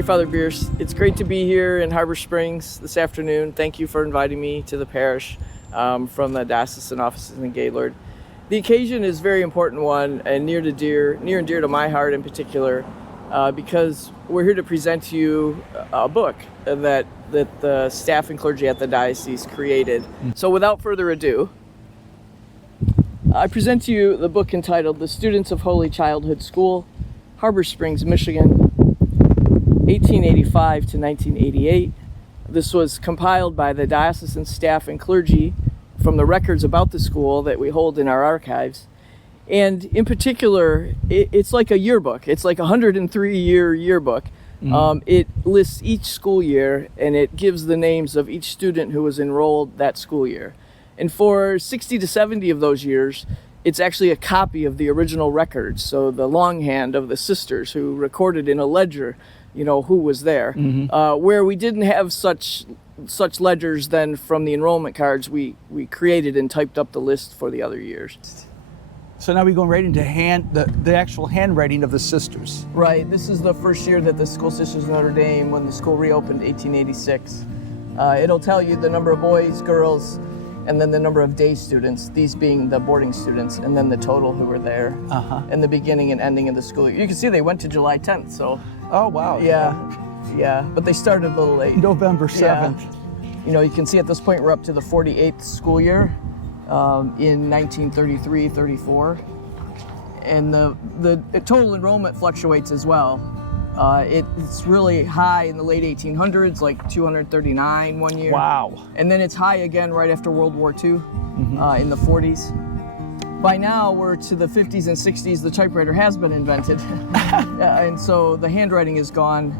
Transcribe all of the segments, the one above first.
Hi, Father Bierce. It's great to be here in Harbor Springs this afternoon. Thank you for inviting me to the parish from the diocesan offices in Gaylord. The occasion is a very important one and near and dear to my heart in particular, because we're here to present to you a book that the staff and clergy at the diocese created. So without further ado, I present to you the book entitled The Students of Holy Childhood School, Harbor Springs, Michigan, 1885 to 1988. This was compiled by the diocesan staff and clergy from the records about the school that we hold in our archives. And in particular, it's like a yearbook. It's like a 103-year yearbook. It lists each school year, and it gives the names of each student who was enrolled that school year. And for 60 to 70 of those years, it's actually a copy of the original records. So the longhand of the sisters who recorded in a ledger, who was there. Where we didn't have such ledgers then from the enrollment cards, we created and typed up the list for the other years. So now we're going right into the actual handwriting of the sisters. Right, this is the first year that the School Sisters of Notre Dame, when the school reopened, 1886. It'll tell you the number of boys, girls, and then the number of day students, these being the boarding students, and then the total who were there, and the beginning and ending of the school year. You can see they went to July 10th, so. Oh, wow. Yeah, but they started a little late. November 7th. Yeah. You can see at this point we're up to the 48th school year in 1933-34. And the total enrollment fluctuates as well. It's really high in the late 1800s, like 239 one year. Wow. And then it's high again right after World War II in the 40s. By now, we're to the 50s and 60s, the typewriter has been invented. And so the handwriting is gone.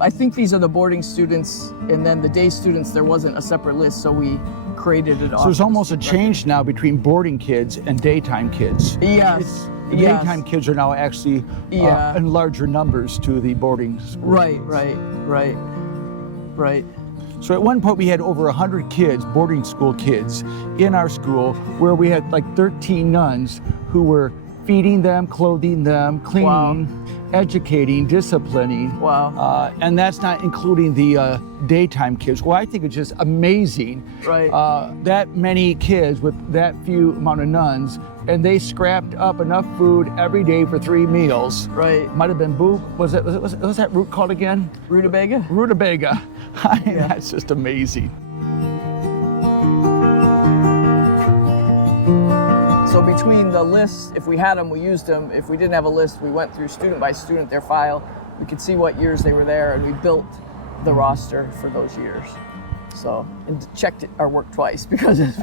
I think these are the boarding students, and then the day students, there wasn't a separate list, so we created it. So there's almost a change now between boarding kids and daytime kids. Yes. The daytime kids are now actually in larger numbers to the boarding schools. Right. So at one point we had over 100 kids, boarding school kids, in our school, where we had like 13 nuns who were feeding them, clothing them, cleaning, educating, disciplining. Wow. And that's not including the daytime kids. Well, I think it's just amazing. Right. That many kids with that few amount of nuns, and they scrapped up enough food every day for 3 meals. Right. Might have been was that root called again? Rutabaga? Rutabaga. That's just amazing. So between the lists, if we had them, we used them. If we didn't have a list, we went through student by student, their file. We could see what years they were there, and we built the roster for those years. So, and checked our work twice because it's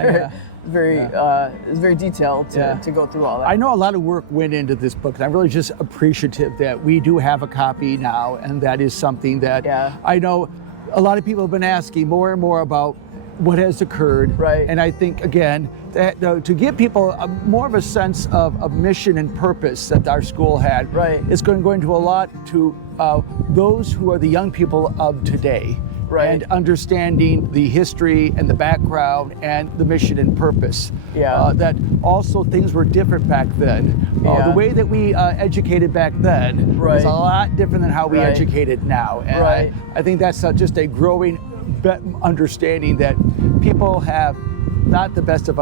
very detailed to go through all that. I know a lot of work went into this book, and I'm really just appreciative that we do have a copy now, and that is something that I know a lot of people have been asking more and more about what has occurred. Right. And I think, again, that to give people more of a sense of mission and purpose that our school had, it's going to go into a lot to those who are the young people of today. Right. And understanding the history and the background and the mission and purpose. That also things were different back then. The way that we educated back then was a lot different than how we educated now. And I think that's just a growing understanding that people have not the best of,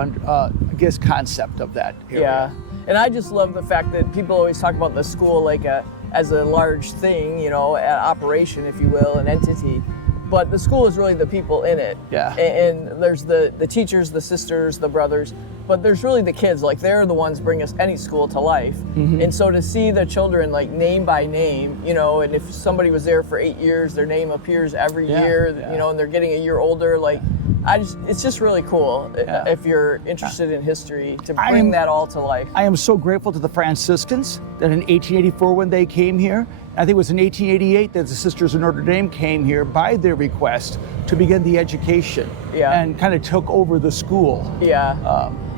concept of that area. Yeah, and I just love the fact that people always talk about the school like as a large thing, an operation, if you will, an entity. But the school is really the people in it. Yeah. And there's the teachers, the sisters, the brothers, but there's really the kids. Like, they're the ones bring us any school to life. And so to see the children, like, name by name, and if somebody was there for 8 years, their name appears every year, and they're getting a year older, like, it's just really cool if you're interested in history to bring that all to life. I am so grateful to the Franciscans that in 1884 when they came here, I think it was in 1888 that the Sisters of Notre Dame came here by their request to begin the education and kind of took over the school.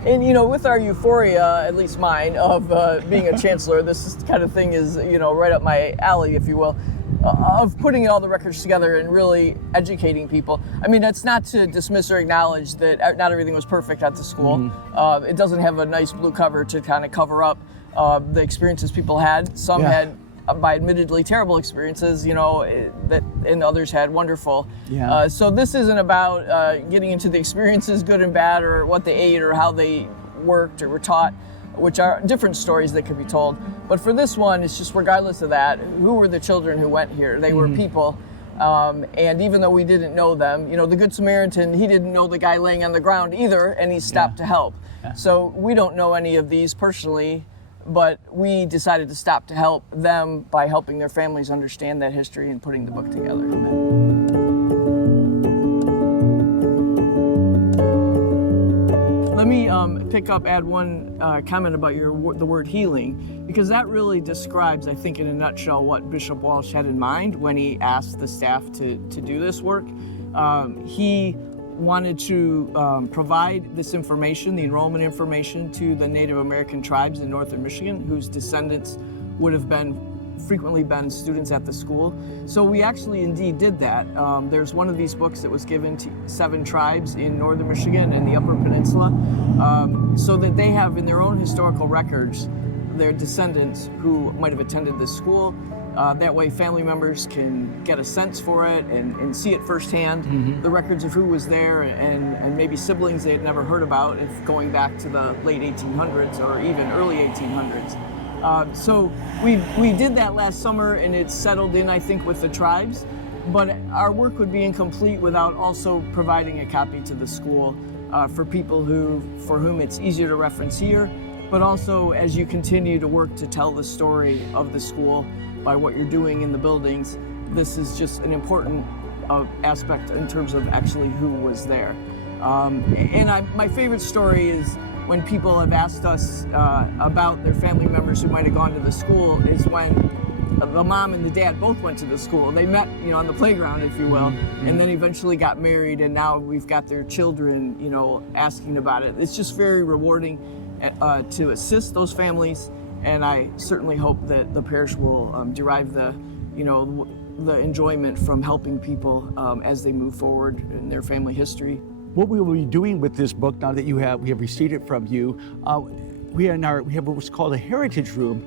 And with our euphoria, at least mine, of being a chancellor, this kind of thing is right up my alley, if you will. Of putting all the records together and really educating people. I mean, that's not to dismiss or acknowledge that not everything was perfect at the school. It doesn't have a nice blue cover to kind of cover up the experiences people had. Some had by admittedly terrible experiences, that and others had wonderful. Yeah. So this isn't about getting into the experiences, good and bad, or what they ate, or how they worked or were taught, which are different stories that could be told. But for this one, it's just regardless of that, who were the children who went here? They were people. And even though we didn't know them, the Good Samaritan, he didn't know the guy laying on the ground either, and he stopped to help. Yeah. So we don't know any of these personally, but we decided to stop to help them by helping their families understand that history and putting the book together. Let me add one comment about the word healing, because that really describes, I think, in a nutshell, what Bishop Walsh had in mind when he asked the staff to do this work. He wanted to provide this information, the enrollment information, to the Native American tribes in northern Michigan, whose descendants would have frequently been students at the school. So we actually indeed did that. There's one of these books that was given to 7 tribes in northern Michigan and the Upper Peninsula, so that they have in their own historical records their descendants who might have attended this school. That way family members can get a sense for it and see it firsthand, the records of who was there, and maybe siblings they had never heard about, if going back to the late 1800s or even early 1800s. So we did that last summer, and it's settled in, I think, with the tribes. But our work would be incomplete without also providing a copy to the school for people for whom it's easier to reference here, but also as you continue to work to tell the story of the school by what you're doing in the buildings. This is just an important aspect in terms of actually who was there. My favorite story is when people have asked us about their family members who might have gone to the school, is when the mom and the dad both went to the school. They met, on the playground, if you will, and then eventually got married, and now we've got their children, asking about it. It's just very rewarding to assist those families, and I certainly hope that the parish will derive the enjoyment from helping people as they move forward in their family history. What we will be doing with this book, now that we have received it from you, we have what's called a heritage room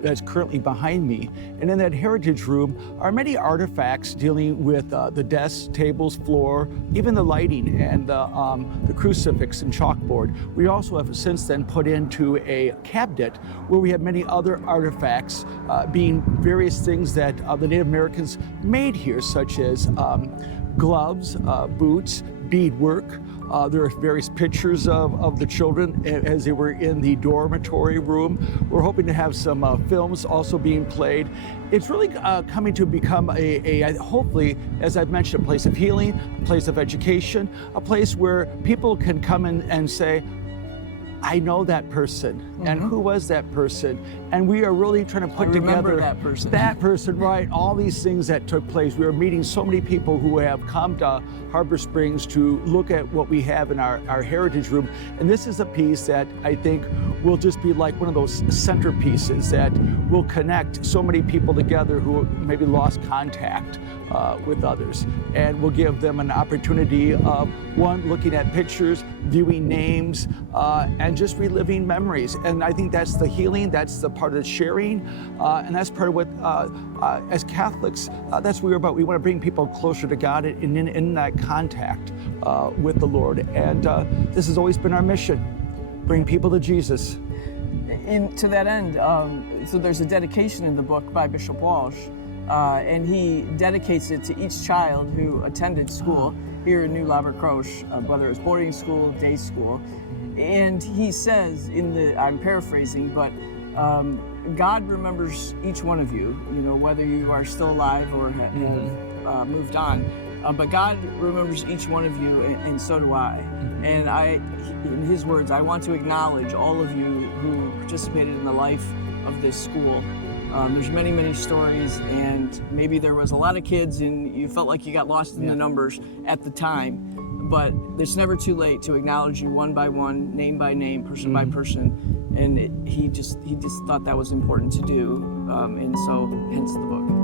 that's currently behind me. And in that heritage room are many artifacts dealing with the desks, tables, floor, even the lighting and the crucifix and chalkboard. We also have since then put into a cabinet where we have many other artifacts, being various things that the Native Americans made here, such as gloves, boots, beadwork. There are various pictures of the children as they were in the dormitory room. We're hoping to have some films also being played. It's really coming to become hopefully, as I've mentioned, a place of healing, a place of education, a place where people can come in and say, I know that person, and who was that person? And we are really trying to put together that person. That person, right? All these things that took place. We are meeting so many people who have come to Harbor Springs to look at what we have in our heritage room. And this is a piece that I think will just be like one of those centerpieces that will connect so many people together who maybe lost contact with others, and will give them an opportunity of, one, looking at pictures, viewing names, and just reliving memories. And I think that's the healing, that's the part of the sharing, and that's part of what, as Catholics, that's what we're about. We want to bring people closer to God and in that contact with the Lord. And this has always been our mission, bring people to Jesus. To that end, so there's a dedication in the book by Bishop Walsh, and he dedicates it to each child who attended school here in New La Croche, whether it was boarding school, day school. And he says I'm paraphrasing, but God remembers each one of you, whether you are still alive or have moved on. But God remembers each one of you, and so do I. And in his words, I want to acknowledge all of you who participated in the life of this school. There's many, many stories, and maybe there was a lot of kids and you felt like you got lost in the numbers at the time, but it's never too late to acknowledge you one by one, name by name, person by person, and he just thought that was important to do, and so hence the book.